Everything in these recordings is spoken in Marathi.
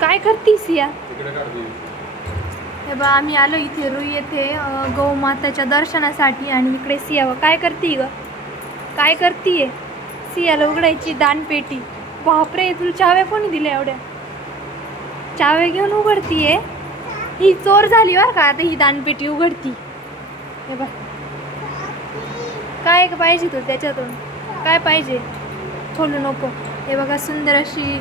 काय करतीस या? हे बा आम्ही आलो इथे रुई येथे गौमाताच्या दर्शनासाठी आणि इकडे सिया काय करते ग? काय करतीये? सियाला उघडायची दानपेटी. बापरे, तुला चाव्या कोणी दिल्या एवढ्या? चाव्या घेऊन उघडतीये. ही चोर झाली बरं का, आता ही दानपेटी उघडती. हे बा काय पाहिजे तुला त्याच्यातून? काय पाहिजे? खोलू नको. हे बघा सुंदर अशी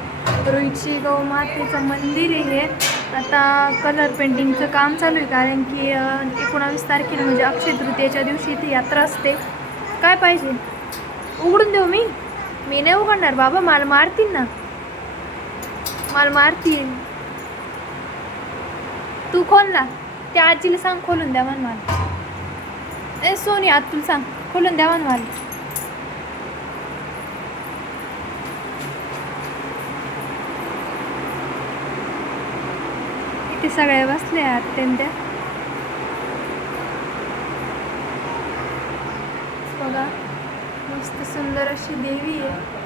रुईची गौमातेचं मंदिर आहे. आता कलर पेंटिंगचं काम चालू आहे, कारण की 19 तारखेला म्हणजे अक्षय तृतीयेच्या दिवशी इथे यात्रा असते. काय पाहिजे? उघडून देऊ मी? मी नाही उघडणार बाबा, मला मारतील ना, मला मारतील. तू खोल ना, त्या आजीला सांग खोलून द्या म्हण मला. ए सोनी, आज तुला सांग खोलून द्या म्हण मला. इथे सगळे बसले अत्यंत. बघा मस्त सुंदर अशी देवी आहे.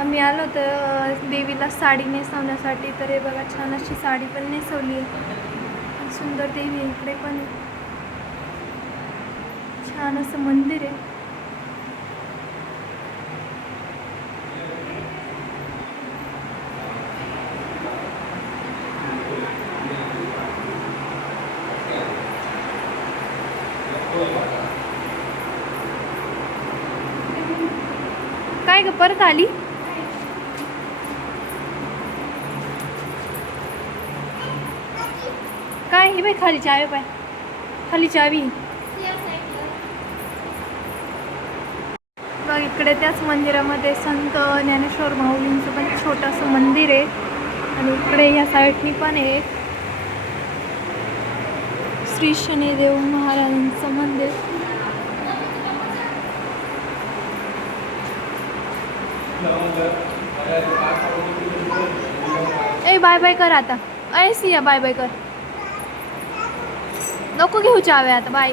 आम्ही आलो तर देवीला साडी नेसवण्यासाठी. तर हे बघा छान अशी साडी पण नेसवली आहे. सुंदर देवी आहे. इकडे पण छान असं मंदिर आहे. काय ग परत आली? काय हे बाई खाली चावी पाय, खाली चावी. बघ इकडे त्याच मंदिरामध्ये संत ज्ञानेश्वर माऊलींचं पण छोटंसं मंदिर आहे. आणि इकडे या साईडनी पण आहे श्री शनिदेव महाराजांचं मंदिर. ए बाय बाय कर आता. अय सिया बाय बाय कर. नको घेऊ चाव्या आता, बाय.